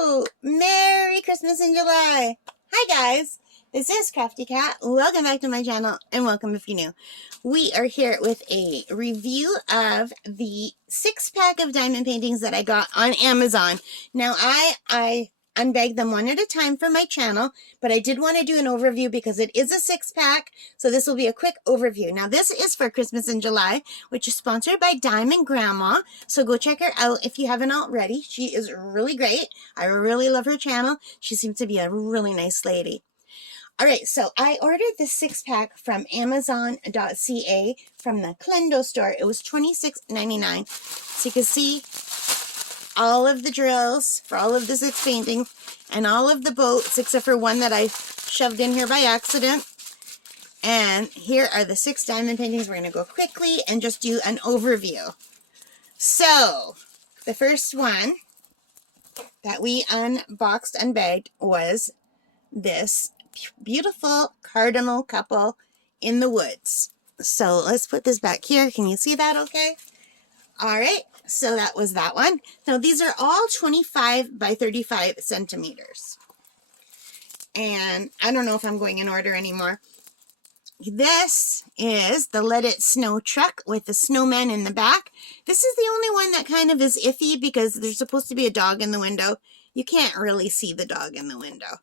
Hello! Merry Christmas in July! Hi guys! This is Crafty Cat. Welcome back to my channel and welcome if you're new. We are here with a review of the 6-pack of diamond paintings that I got on Amazon. Now I unbagged them one at a time for my channel, but I did want to do an overview because it is a 6-pack, so this will be a quick overview. Now this is for Christmas in July, which is sponsored by Diamond Grandma, so go check her out if you haven't already. She is really great. I really love her channel. She seems to be a really nice lady. Alright, so I ordered this 6-pack from Amazon.ca from the Clendo store. It was $26.99. So you can see all of the drills for all of the 6 paintings and all of the boats except for one that I shoved in here by accident. And here are the 6 diamond paintings. We're going to go quickly and just do an overview. So, the first one that we unboxed and bagged was this beautiful cardinal couple in the woods. So let's put this back here. Can you see that okay? Alright, so that was that one. Now these are all 25 by 35 centimeters. And I don't know if I'm going in order anymore. This is the Let It Snow truck with the snowman in the back. This is the only one that kind of is iffy because there's supposed to be a dog in the window. You can't really see the dog in the window.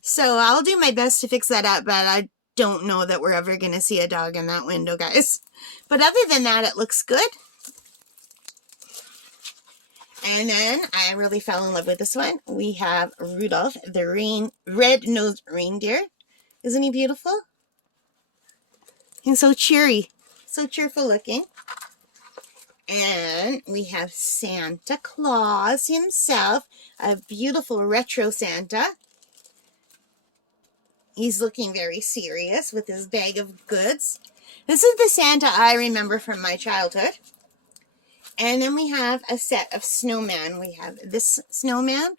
So I'll do my best to fix that up, but I don't know that we're ever going to see a dog in that window, guys. But other than that, it looks good. And then I really fell in love with this one. We have Rudolph, the red-nosed reindeer. Isn't he beautiful? He's so cheery, so cheerful looking. And we have Santa Claus himself, a beautiful retro Santa. He's looking very serious with his bag of goods. This is the Santa I remember from my childhood. And then we have a set of snowmen. We have this snowman.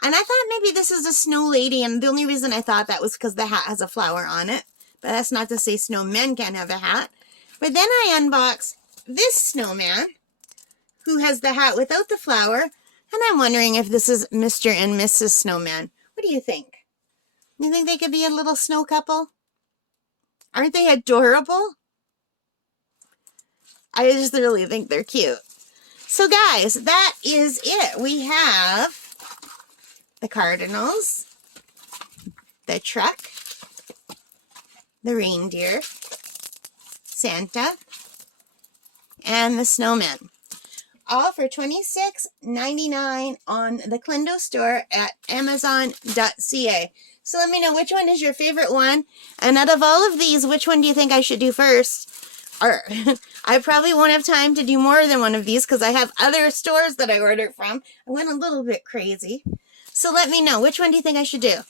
And I thought maybe this is a snow lady. And the only reason I thought that was because the hat has a flower on it. But that's not to say snowmen can't have a hat. But then I unboxed this snowman who has the hat without the flower. And I'm wondering if this is Mr. and Mrs. Snowman. What do you think? You think they could be a little snow couple? Aren't they adorable? I just really think they're cute. So guys, that is it. We have the cardinals, the truck, the reindeer, Santa, and the snowman. All for $26.99 on the Clendo store at Amazon.ca. So let me know which one is your favorite one. And out of all of these, which one do you think I should do first? Or I probably won't have time to do more than one of these because I have other stores that I ordered from. I went a little bit crazy. So let me know. Which one do you think I should do?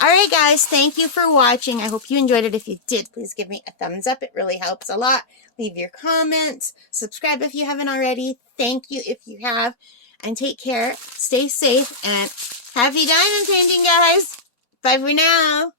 Alright guys, thank you for watching. I hope you enjoyed it. If you did, please give me a thumbs up. It really helps a lot. Leave your comments. Subscribe if you haven't already. Thank you if you have. And take care. Stay safe. And happy diamond painting, guys. Bye for now.